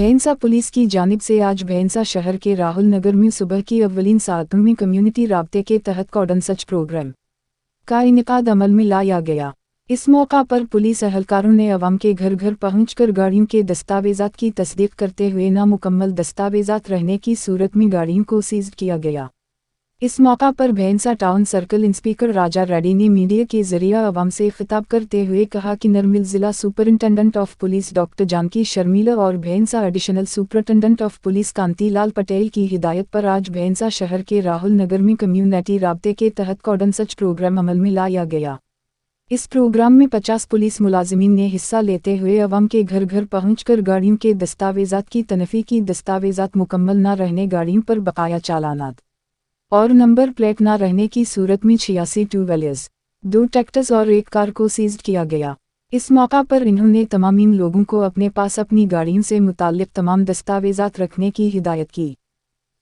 भैंसा पुलिस की जानिब से आज भैंसा शहर के राहुल नगर में सुबह की अव्वलीन सातों में कम्युनिटी राब्ते के तहत कॉर्डन सर्च प्रोग्राम का इनेकाद अमल में लाया गया। इस मौका पर पुलिस एहलकारों ने अवाम के घर घर पहुंचकर गाड़ियों के दस्तावेजात की तस्दीक करते हुए नामुकम्मल दस्तावेजात रहने की सूरत में गाड़ियों को सीज किया गया। इस मौका पर भैंसा टाउन सर्कल इंस्पेक्टर राजा रेड्डी ने मीडिया के जरिए अवाम से खिताब करते हुए कहा कि नरमिल जिला superintendent of police doctor Janaki Sharmila और Bhainsa additional superintendent of police Kantilal Patel की हिदायत पर आज भैंसा शहर के राहुल नगर में कम्युनिटी राब्ते के तहत कॉर्डन सर्च प्रोग्राम अमल में लाया गया। इस प्रोग्राम में 50 पुलिस मुलाजिमीन ने हिस्सा लेते हुए अवाम के घर घर पहुंचकर गाड़ियों के दस्तावेजात की तनफी की। दस्तावेजात मुकम्मल न रहने गाड़ियों पर बकाया चालानात और नंबर प्लेट न रहने की सूरत में 86 टू व्हीलर्स, 2 ट्रैक्टर्स और 1 कार को सीज किया गया। इस मौका पर इन्होंने तमाम लोगों को अपने पास अपनी गाड़ियों से मुताल्लिक तमाम दस्तावेजात रखने की हिदायत की।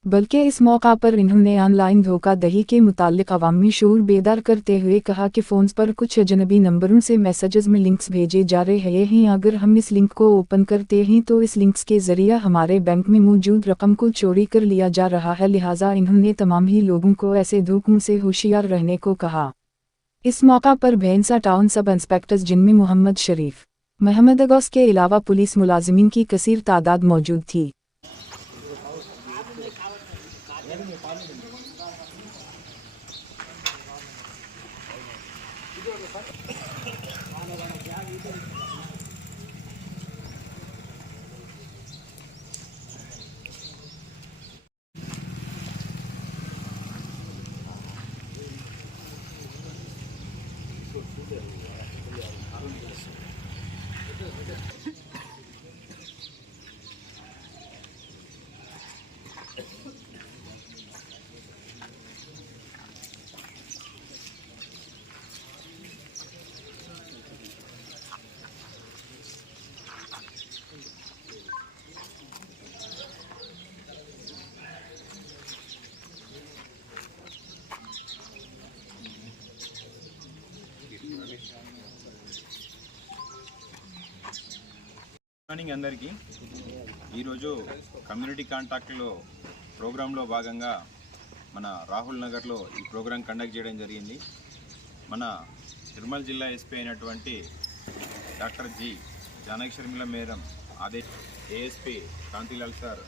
बल्कि इस मौका पर इन्होंने ऑनलाइन धोखाधड़ी के मुताल्लिक अवामी शऊर बेदार करते हुए कहा कि फ़ोन्स पर कुछ अजनबी नंबरों से मैसेजेस में लिंक्स भेजे जा रहे हैं। अगर हम इस लिंक को ओपन करते हैं तो इस लिंक्स के जरिए हमारे बैंक में मौजूद रकम को चोरी कर लिया जा रहा है। लिहाजा इन्होंने तमाम ही लोगों को ऐसे धोखों से होशियार रहने को कहा। इस मौका पर भैंसा टाउन सब इंस्पेक्टर्स जिनमें मोहम्मद शरीफ, महमद अगौस के अलावा पुलिस मुलाजिमीन की कसीर तादाद मौजूद थी। మార్నింగ్ అందరికీ ఈరోజు కమ్యూనిటీ కాంటాక్ట్లో ప్రోగ్రాంలో భాగంగా మన రాహుల్ నగర్లో ఈ ప్రోగ్రాం కండక్ట్ చేయడం జరిగింది. మన నిర్మల్ జిల్లా ఎస్పీ అయినటువంటి doctor G Janaki Sharmila madam ASP Kantilal sir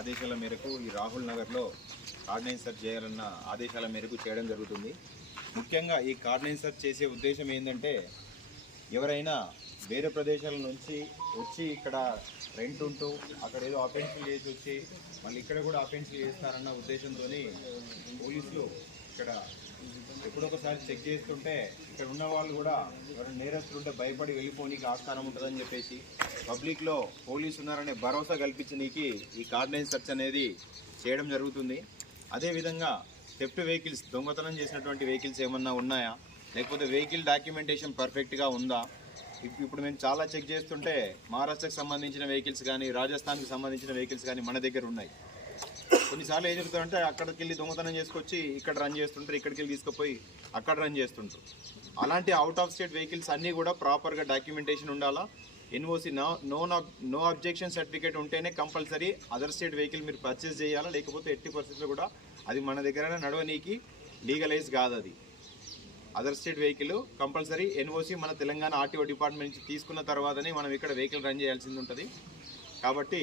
ఆదేశాల మేరకు ఈ రాహుల్ నగర్లో కార్డినెన్స్ సెర్చ్ చేయాలన్న ఆదేశాల మేరకు చేయడం జరుగుతుంది. ముఖ్యంగా ఈ కార్డినెన్స్ సెర్చ్ చేసే ఉద్దేశం ఏంటంటే ఎవరైనా వేరే ప్రదేశాల నుంచి వచ్చి ఇక్కడ రెంట్ ఉంటూ అక్కడ ఏదో అఫెన్స్లు చేసి వచ్చి మళ్ళీ ఇక్కడ కూడా అఫెన్స్లు చేస్తారన్న ఉద్దేశంతో పోలీసులు ఇక్కడ ఎప్పుడొకసారి చెక్ చేస్తుంటే ఇక్కడ ఉన్న వాళ్ళు కూడా ఎవరైనా నేరస్తులు ఉంటే భయపడి వెళ్ళిపోనికి ఆస్కారం ఉంటుందని చెప్పేసి పబ్లిక్లో పోలీసు ఉన్నారనే భరోసా కల్పించడానికి ఈ కార్డినెన్స్ సెర్చ్ అనేది చేయడం జరుగుతుంది. అదేవిధంగా థెఫ్ట్ వెహికల్స్, దొంగతనం చేసినటువంటి వెహికల్స్ ఏమన్నా ఉన్నాయా, లేకపోతే వెహికల్ డాక్యుమెంటేషన్ పర్ఫెక్ట్గా ఉందా. ఇప్పుడు మేము చాలా చెక్ చేస్తుంటే మహారాష్ట్రకు సంబంధించిన వెహికల్స్ కానీ రాజస్థాన్కి సంబంధించిన వెహికల్స్ కానీ మన దగ్గర ఉన్నాయి. కొన్నిసార్లు ఏం జరుగుతుందంటే అక్కడికి వెళ్ళి దొంగతనం చేసుకొచ్చి ఇక్కడ రన్ చేస్తుంటారు, ఇక్కడికి వెళ్ళి తీసుకుపోయి అక్కడ రన్ చేస్తుంటారు. అలాంటి అవుట్ ఆఫ్ స్టేట్ వెహికల్స్ అన్నీ కూడా ప్రాపర్గా డాక్యుమెంటేషన్ ఉండాలా. ఎన్ఓసి నో అబ్జెక్షన్ సర్టిఫికేట్ ఉంటేనే కంపల్సరీ అదర్ స్టేట్ వెహికల్ మీరు పర్చేస్ చేయాలా, లేకపోతే ఎట్టి పరిస్థితుల్లో కూడా అది మన దగ్గర నడవనీకి లీగలైజ్ కాదు. అది other state vehicle compulsory NOC మన తెలంగాణ ఆర్టీఓ డిపార్ట్మెంట్ నుంచి తీసుకున్న తర్వాతనే మనం ఇక్కడ వెహికల్ రన్ చేయాల్సింది ఉంటుంది. కాబట్టి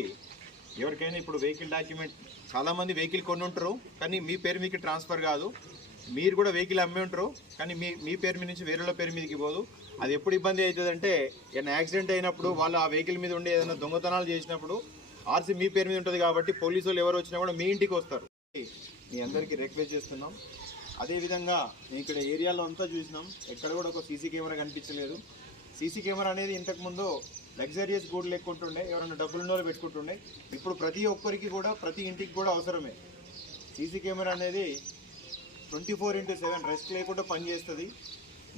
ఎవరికైనా ఇప్పుడు వెహికల్ డాక్యుమెంట్, చాలామంది వెహికల్ కొని ఉంటారు కానీ మీ పేరు మీకు ట్రాన్స్ఫర్ కాదు. మీరు కూడా వెహికల్ అమ్మి ఉంటారు కానీ మీ పేరు మీద నుంచి వేరేళ్ళ పేరు మీదకి పోదు. అది ఎప్పుడు ఇబ్బంది అవుతుందంటే ఏదైనా యాక్సిడెంట్ అయినప్పుడు వాళ్ళు ఆ వెహికల్ మీద ఉండి ఏదైనా దొంగతనాలు చేసినప్పుడు ఆర్సీ మీ పేరు మీద ఉంటుంది. కాబట్టి పోలీసు వాళ్ళు ఎవరు వచ్చినా కూడా మీ ఇంటికి వస్తారు. మీ అందరికీ రిక్వెస్ట్ చేస్తున్నాం. అదేవిధంగా నేను ఇక్కడ ఏరియాలో అంతా చూసినాం, ఎక్కడ కూడా ఒక సీసీ కెమెరా కనిపించలేదు. సీసీ కెమెరా అనేది ఇంతకుముందు లగ్జరియస్ గూడ్ లేకుంటుండే, ఎవరైనా డబ్బులున్న వాళ్ళు పెట్టుకుంటుండే. ఇప్పుడు ప్రతి ఒక్కరికి కూడా ప్రతి ఇంటికి కూడా అవసరమే. సీసీ కెమెరా అనేది 24/7 రెస్ట్ లేకుండా పనిచేస్తుంది.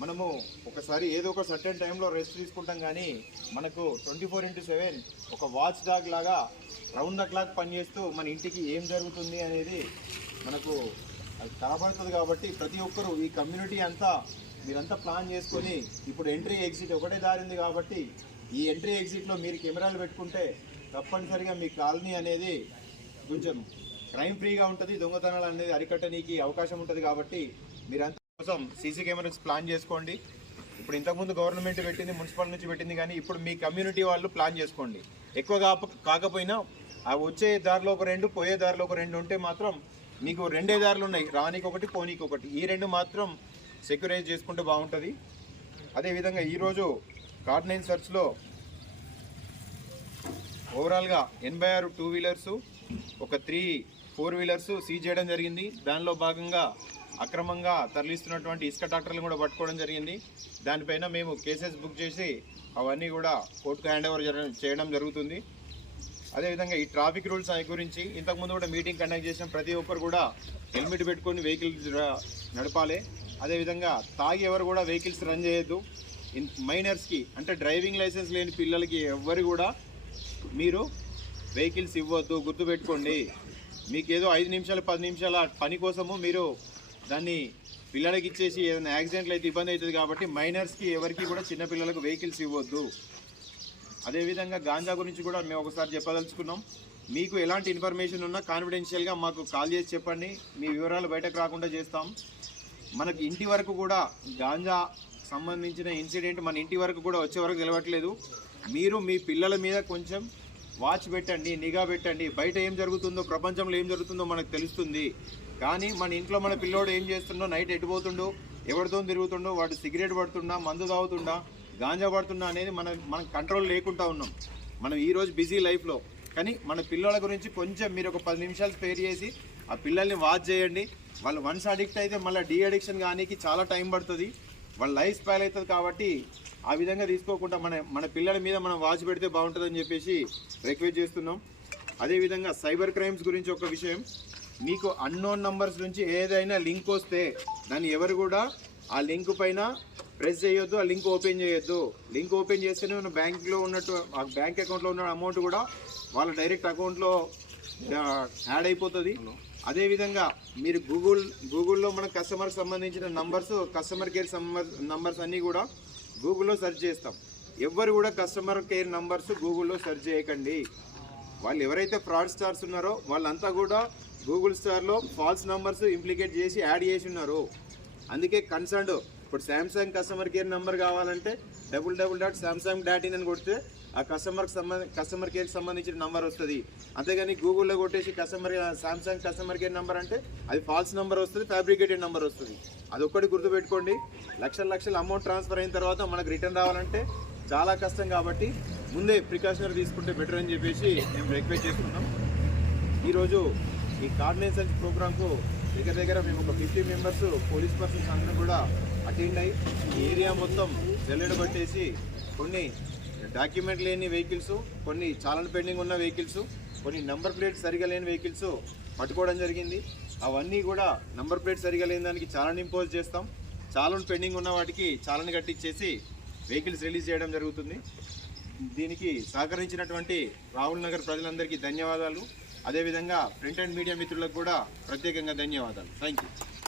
మనము ఒకసారి ఏదో ఒక సర్టెన్ టైంలో రెస్ట్ తీసుకుంటాం కానీ మనకు 24/7 ఒక వాచ్ డాగ్ లాగా రౌండ్ ద క్లాక్ పనిచేస్తూ మన ఇంటికి ఏం జరుగుతుంది అనేది మనకు అది కనబడుతుంది. కాబట్టి ప్రతి ఒక్కరూ ఈ కమ్యూనిటీ అంతా మీరంతా ప్లాన్ చేసుకొని, ఇప్పుడు ఎంట్రీ ఎగ్జిట్ ఒకటే దారి ఉంది కాబట్టి ఈ ఎంట్రీ ఎగ్జిట్లో మీరు కెమెరాలు పెట్టుకుంటే తప్పనిసరిగా మీ కాలనీ అనేది కొంచెం క్రైమ్ ఫ్రీగా ఉంటుంది, దొంగతనాలు అనేది అరికట్టడానికి అవకాశం ఉంటుంది. కాబట్టి మీరంతా కోసం సీసీ కెమెరాస్ ప్లాన్ చేసుకోండి. ఇప్పుడు ఇంతకుముందు గవర్నమెంట్ పెట్టింది, మున్సిపల్ నుంచి పెట్టింది, కానీ ఇప్పుడు మీ కమ్యూనిటీ వాళ్ళు ప్లాన్ చేసుకోండి. ఎక్కువ కాకపోయినా ఆ వచ్చే దారిలో ఒక 2, పోయే దారిలో ఒక 2 ఉంటే మాత్రం మీకు 2 దారులు ఉన్నాయి, రానికి ఒకటి పోనీకి ఒకటి. ఈ 2 మాత్రం సెక్యూరైజ్ చేసుకుంటే బాగుంటుంది. అదేవిధంగా ఈరోజు కార్డ్9 సర్చ్లో ఓవరాల్గా 86 2 వీలర్సు, ఒక 3 4 వీలర్సు సీజ్ చేయడం జరిగింది. దానిలో భాగంగా అక్రమంగా తరలిస్తున్నటువంటి ఇసుక ట్రాక్టర్లు కూడా పట్టుకోవడం జరిగింది. దానిపైన మేము కేసెస్ బుక్ చేసి అవన్నీ కూడా కోర్టుకు హ్యాండ్ ఓవర్ చేయడం జరుగుతుంది. అదేవిధంగా ఈ ట్రాఫిక్ రూల్స్ గురించి ఇంతకుముందు కూడా మీటింగ్ కండక్ట్ చేసిన ప్రతి ఒక్కరు కూడా హెల్మెట్ పెట్టుకొని వెహికల్స్ నడపాలి. అదేవిధంగా తాగి ఎవరు కూడా వెహికల్స్ రన్ చేయొద్దు. మైనర్స్కి అంటే డ్రైవింగ్ లైసెన్స్ లేని పిల్లలకి ఎవ్వరు కూడా మీరు వెహికల్స్ ఇవ్వద్దు, గుర్తుపెట్టుకోండి. మీకు ఏదో 5 నిమిషాలు 10 నిమిషాల పని కోసము మీరు దాన్ని పిల్లలకి ఇచ్చేసి ఏదైనా యాక్సిడెంట్లు అయితే ఇబ్బంది అవుతుంది. కాబట్టి మైనర్స్కి ఎవరికి కూడా చిన్నపిల్లలకు వెహికల్స్ ఇవ్వద్దు. అదేవిధంగా గాంజా గురించి కూడా మేము ఒకసారి చెప్పదలుచుకున్నాం. మీకు ఎలాంటి ఇన్ఫర్మేషన్ ఉన్నా కాన్ఫిడెన్షియల్గా మాకు కాల్ చేసి చెప్పండి, మీ వివరాలు బయటకు రాకుండా చేస్తాం. మనకి ఇంటి వరకు కూడా గాంజా సంబంధించిన ఇన్సిడెంట్ మన ఇంటి వరకు కూడా వచ్చే వరకు తెలవట్లేదు. మీరు మీ పిల్లల మీద కొంచెం వాచ్ పెట్టండి, నిఘా పెట్టండి. బయట ఏం జరుగుతుందో, ప్రపంచంలో ఏం జరుగుతుందో మనకు తెలుస్తుంది. కానీ మన ఇంట్లో మన పిల్లోడు ఏం చేస్తుండో, నైట్ ఎటుపోతుండో, ఎవరితో తిరుగుతుండో, వాడు సిగరెట్ పడుతుండా, మందు తాగుతుండా, గాంజా పడుతుండా అనేది మనం కంట్రోల్ లేకుండా ఉన్నాం మనం ఈరోజు బిజీ లైఫ్లో. కానీ మన పిల్లల గురించి కొంచెం మీరు ఒక 10 నిమిషాలు స్పేర్ చేసి ఆ పిల్లల్ని వాచ్ చేయండి. వాళ్ళు వన్స్ అడిక్ట్ అయితే మళ్ళీ డీ అడిక్షన్ కానీ చాలా టైం పడుతుంది, వాళ్ళ లైఫ్ స్పైల్ అవుతుంది. కాబట్టి ఆ విధంగా తీసుకోకుండా మన పిల్లల మీద మనం వాచ్ పెడితే బాగుంటుందని చెప్పేసి రిక్వెస్ట్ చేస్తున్నాం. అదేవిధంగా సైబర్ క్రైమ్స్ గురించి ఒక విషయం, మీకు అన్నోన్ నంబర్స్ నుంచి ఏదైనా లింక్ వస్తే దాన్ని ఎవరు కూడా ఆ లింక్ పైన ప్రెస్ చేయొద్దు, ఆ లింక్ ఓపెన్ చేయొద్దు. లింక్ ఓపెన్ చేస్తేనే మన బ్యాంక్లో ఉన్నట్టు ఆ బ్యాంక్ అకౌంట్లో ఉన్న అమౌంట్ కూడా వాళ్ళ డైరెక్ట్ అకౌంట్లో యాడ్ అయిపోతుంది. అదేవిధంగా మీరు గూగుల్లో మన కస్టమర్కి సంబంధించిన నంబర్స్, కస్టమర్ కేర్ నంబర్స్ అన్నీ కూడా గూగుల్లో సెర్చ్ చేస్తాం. ఎవ్వరు కూడా కస్టమర్ కేర్ నంబర్స్ గూగుల్లో సెర్చ్ చేయకండి. వాళ్ళు ఎవరైతే ఫ్రాడ్ స్టార్స్ ఉన్నారో వాళ్ళంతా కూడా గూగుల్ స్టార్లో ఫాల్స్ నంబర్స్ ఇంప్లికేట్ చేసి యాడ్ చేసి ఉన్నారు. అందుకే కన్సర్న్డ్ ఇప్పుడు శాంసంగ్ కస్టమర్ కేర్ నెంబర్ కావాలంటే www.samsung.in అని కొడితే ఆ కస్టమర్ కేర్కి సంబంధించిన నెంబర్ వస్తుంది. అంతేగాని గూగుల్లో కొట్టేసి శాంసంగ్ కస్టమర్ కేర్ నెంబర్ అంటే అది ఫాల్స్ నెంబర్ వస్తుంది, ఫ్యాబ్రికేటెడ్ నెంబర్ వస్తుంది. అదొక్కటి గుర్తుపెట్టుకోండి. లక్షల అమౌంట్ ట్రాన్స్ఫర్ అయిన తర్వాత మనకు రిటర్న్ రావాలంటే చాలా కష్టం. కాబట్టి ముందే ప్రికాషనరీ తీసుకుంటే బెటర్ అని చెప్పేసి మేము రిక్వెస్ట్ చేస్తున్నాం. ఈరోజు ఈ కార్డ్9 సర్చ్ ప్రోగ్రామ్కు దగ్గర మేము ఒక 50 మెంబర్స్ పోలీస్ పర్సన్స్ అందరూ కూడా అటెండ్ అయ్యి ఈ ఏరియా మొత్తం జల్లెడబట్టేసి కొన్ని డాక్యుమెంట్ లేని వెహికల్స్, కొన్ని చాలన్ పెండింగ్ ఉన్న వెహికల్స్, కొన్ని నెంబర్ ప్లేట్ సరిగా లేని వెహికల్స్ పట్టుకోవడం జరిగింది. అవన్నీ కూడా నెంబర్ ప్లేట్ సరిగా లేని దానికి చాలన్ ఇంపోజ్ చేస్తాం. చాలన్ పెండింగ్ ఉన్న వాటికి చాలన్ కట్టించేసి వెహికల్స్ రిలీజ్ చేయడం జరుగుతుంది. దీనికి సహకరించినటువంటి రాహుల్ నగర్ ప్రజలందరికీ ధన్యవాదాలు. అదేవిధంగా ప్రింట్ అండ్ మీడియా మిత్రులకు కూడా ప్రత్యేకంగా ధన్యవాదాలు. Thank you.